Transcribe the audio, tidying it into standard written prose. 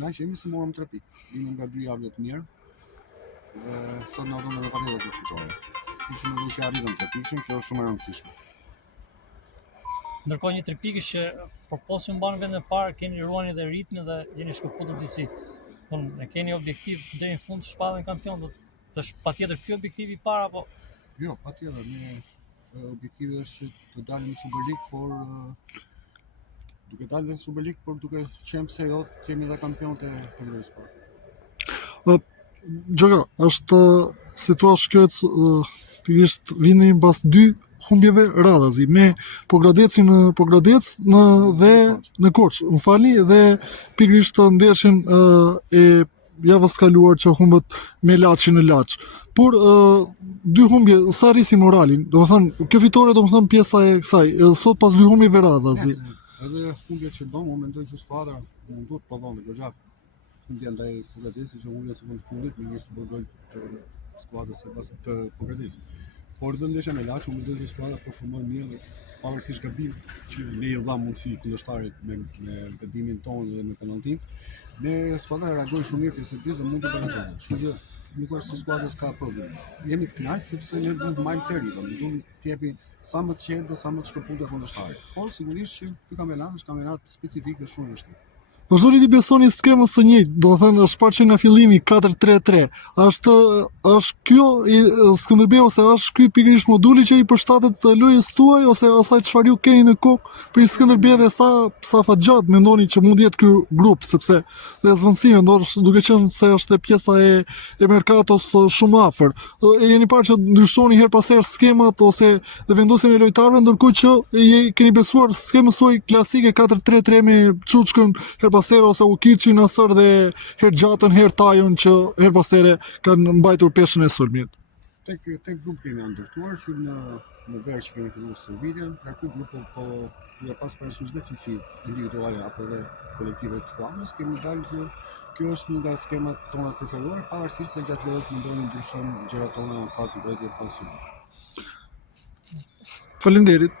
kënaqemi se morëm 3 pikë. Vinim nga 2 javë të mirë. Sot na vënë me patjetër të fitore. Ishim edhe që arritëm 3 pikë, kjo është shumë e rëndësishme. Ndërkohë një 3 pikësh që përpos që mban vendin e parë, keni ruani dhe ritmin dhe jeni shkëputur disi. E keni objektiv deri në fund shpallën kampion, është patjetër ky objektivi i parë apo? Jo, patjetër, ne objektivi është që të dalim në Super League, por duke dalë në Super League, por duke qenë pse jo, kemi dhe kampionët e kategorisë parë. Gjoka, është situash kjo pikërisht vini pas 2 humbjeve radhazi me Pogradeci në Pogradec dhe në Korç, më falni, dhe pikërisht ndeshjen e javës kaluar që humbët me Laçin në Laç. Por 2 humbje sa rrisin moralin. Domethënë kjo fitore domethënë pjesa e kësaj, sot pas 2 humbjeve radhazi. Edhe humbjet që bëm, unë mendoj që skuadra mund të prodhon goxha. Humbja ndaj Pogradecit që humbja së fundit me një supergol të skuadrës së të Pogradecit. Por dhe ndeshja me Laç, unë mendoj që skuadra performon mirë dhe pavarësisht gabimit që ne i dha mundësi kundërshtarit me gabimin tonë dhe me penalltin, ne skuadra reagoi shumë mirë te serbisë dhe mund të balancohet. Kështu që nuk është se skuadra s'ka problem. Jemi të kënaqur sepse ne duhet të marrim të ritëm, duhet të japim sa më të qetë dhe sa më të shkëputur kundërshtarit. Por sigurisht që ky kampionat është kampionat specifik dhe shumë i vështirë. Vazhdoni të besoni skemës së njëjtë, do të thënë është parë që nga fillimi 4-3-3. Është kjo Skënderbeu ose është ky pikërisht moduli që i përshtatet lojës tuaj ose asaj çfarë ju keni në kokë për Skënderbeu dhe sa fatgjat mendoni që mund jetë ky grup, sepse dhe zvendësimi ndoshta duke qenë se është pjesa e merkatos shumë afër. E jeni parë që ndryshoni her pas herë skemat ose dhe vendosjen e lojtarëve, ndërkohë që keni besuar skemës tuaj klasike 4-3-3 me Çuçkën her pasere ose Ukiçi, Nasër dhe her Gjatën, her Tajon që her pasere kanë mbajtur peshën e sulmit. Tek grup kemi ndërtuar që në verë që kemi filluar stërvitjen, nga ky grup po duhet pas parasysh dhe cilësitë individuale apo dhe kolektive të skuadrës, kemi dalë që kjo është një nga skemat tona të preferuar, pavarësisht se gjatë lojës mundoni ndryshojmë gjërat tona në fazën mbrojtje pas sulmit. Faleminderit.